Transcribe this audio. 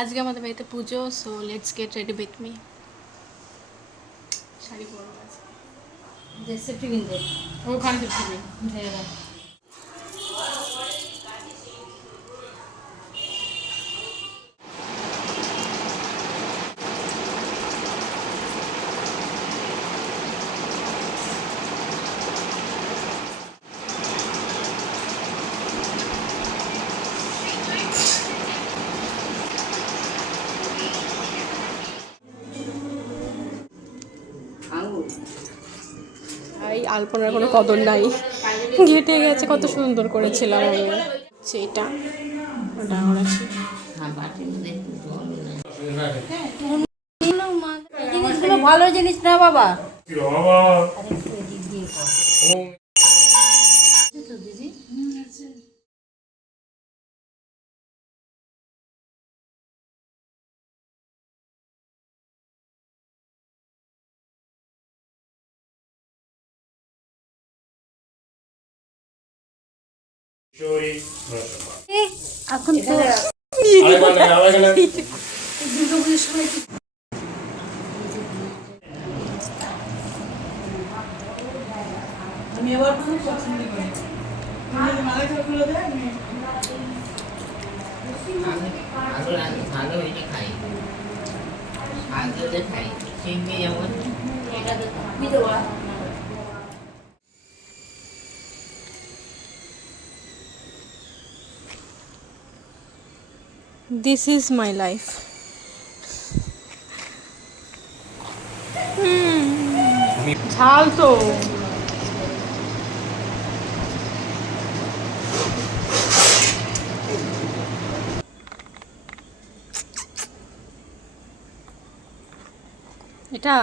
আজকে আমাদের বাড়িতে পুজো, so let's get ready with me. Sari পরবো আজকে। সেফটি কিনতে ওখানে সেফটি এই আলপনার কোনো কদর নাই, ঘেটে গেছে। কত সুন্দর করেছিলাম আমি। সেইটা ওটা করেছি। জিনিসগুলো ভালো জিনিস না বাবা। এখন তো দুর্গাপুজোর সময় আমি আবার খুব পছন্দ করি ভালো এটা খাই আগে খাই চিংড়ি যেমন এটা তো বিধবা দিস ইজ মাই লাইফ। ঝাল তো এটা